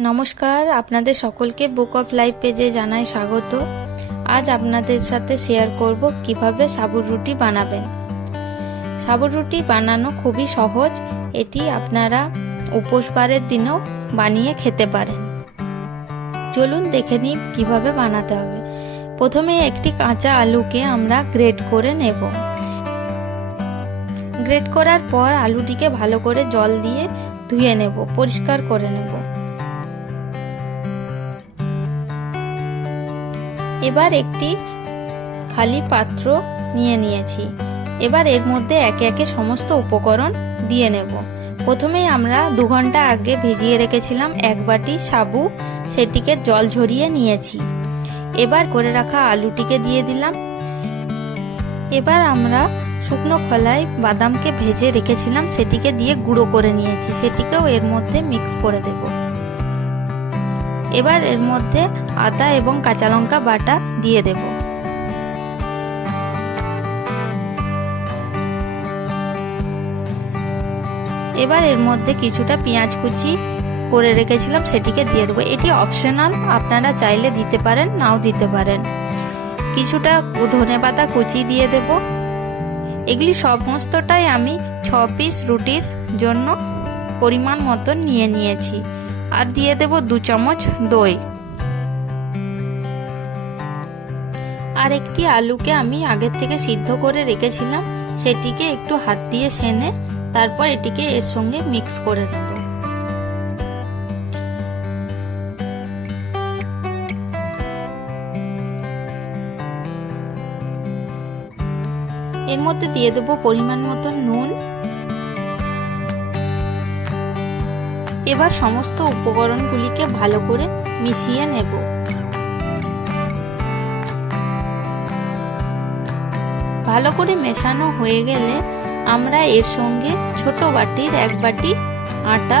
নমস্কার, আপনাদের সকলকে বুক অফ লাইফ পেজে জানাই স্বাগত। আজ আপনাদের সাথে শেয়ার করব কীভাবে সাবুর রুটি বানাবেন। সাবুর রুটি বানানো খুবই সহজ, এটি আপনারা উপোস দিনেও বানিয়ে খেতে পারেন। চলুন দেখে নিই কীভাবে বানাতে হবে। প্রথমে একটি কাঁচা আলুকে আমরা গ্রেট করে নেব। গ্রেট করার পর আলুটিকে ভালো করে জল দিয়ে ধুয়ে নেব, পরিষ্কার করে নেব। এবার একটি খালি পাত্র নিয়ে নিয়েছি। এবার এর মধ্যে একে একে সমস্ত উপকরণ দিয়ে নেব। প্রথমেই আমরা দু ঘণ্টা আগে ভিজিয়ে রেখেছিলাম এক বাটি সাবু, সেটিকে জল ঝরিয়ে নিয়েছি। এবার করে রাখা আলুটিকে দিয়ে দিলাম। এবার আমরা শুকনো খোলায় বাদামকে ভেজে রেখেছিলাম, সেটিকে দিয়ে গুঁড়ো করে নিয়েছি। সেটিকেও এর মধ্যে মিক্স করে দেব। এবার এর মধ্যে আদা এবং কাঁচা লঙ্কা বাটা দিয়ে দেব। এবার এর মধ্যে কিছুটা পেঁয়াজ কুচি করে রেখেছিলাম, সেটিকে দিয়ে দেবো। এটি অপশনাল আপনারা চাইলে দিতে পারেন, নাও দিতে পারেন। কিছুটা ধনে পাতা কুচি দিয়ে দেব। এগুলি সমস্তটাই আমি ছ পিস রুটির জন্য পরিমাণ মতন নিয়ে নিয়েছি। আর দিয়ে দেব দু চামচ দই। আর একটি আলুকে আমি আগের থেকে সিদ্ধ করে রেখেছিলাম, সেটিকে একটু হাত দিয়ে সেনে তারপর এটিকে এর সঙ্গে মিক্স করে দেব এর মধ্যে দিয়ে দেব পরিমাণ মতন নুন। এবার সমস্ত উপকরণগুলিকে ভালো করে মিশিয়ে নেব। ভালো করে মেশানো হয়ে গেলে আমরা এর সঙ্গে ছোট বাটির এক বাটি আটা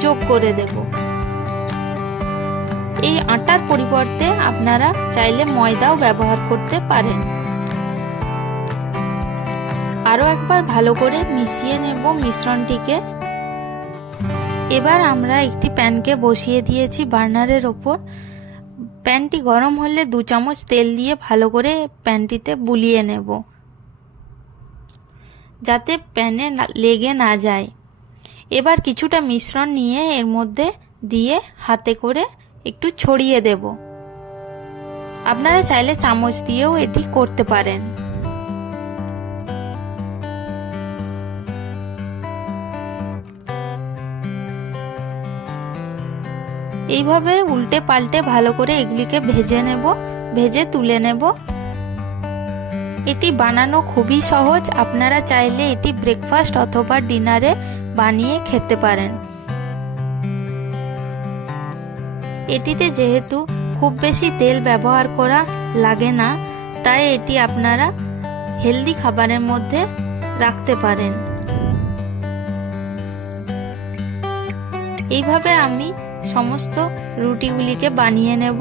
যোগ করে দেব। এই আটার পরিবর্তে আপনারা চাইলে ময়দাও ব্যবহার করতে পারেন। আরও একবার ভালো করে মিশিয়ে নেব মিশ্রণটিকে। এবার আমরা একটি প্যানকে বসিয়ে দিয়েছি বার্নারের ওপর। প্যানটি গরম হলে দু চামচ তেল দিয়ে ভালো করে প্যানটিতে বুলিয়ে নেব। যাতে প্যানে লেগে না যায়। এবার কিছুটা মিশ্রণ নিয়ে এর মধ্যে দিয়ে হাতে করে একটু ছড়িয়ে দেব। আপনারা চাইলে চামচ দিয়েও এটি করতে পারেন। এইভাবে উল্টে পাল্টে ভালো করে এগুলিকে ভেজে নেব, ভেজে তুলে নেব। এটি বানানো খুবই সহজ, আপনারা চাইলে এটি ব্রেকফাস্ট অথবা ডিনারে বানিয়ে খেতে পারেন। এটিতে যেহেতু খুব বেশি তেল ব্যবহার করা লাগে না, তাই এটি আপনারা হেলদি খাবারের মধ্যে রাখতে পারেন। এইভাবে আমি সমস্ত রুটিগুলিকে বানিয়ে নেব।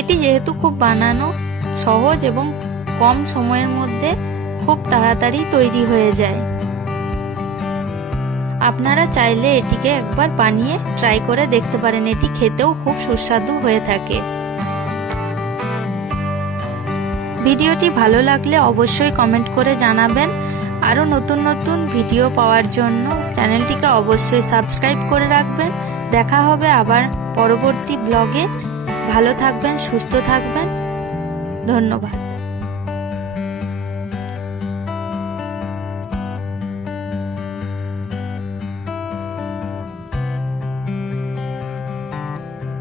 এটি যেহেতু খুব বানানো সহজ এবং কম সময়ের মধ্যে খুব তাড়াতাড়ি তৈরি হয়ে যায়। আপনারা চাইলে এটিকে একবার বানিয়ে ট্রাই করে দেখতে পারেন। এটি খেতেও খুব সুস্বাদু হয়ে থাকে। ভিডিওটি ভালো লাগলে অবশ্যই কমেন্ট করে জানাবেন। আরও নতুন নতুন ভিডিও পাওয়ার জন্য চ্যানেলটিকে অবশ্যই সাবস্ক্রাইব করে রাখবেন। দেখা হবে আবার পরবর্তী ব্লগে। ভালো থাকবেন, সুস্থ থাকবেন। ধন্যবাদ।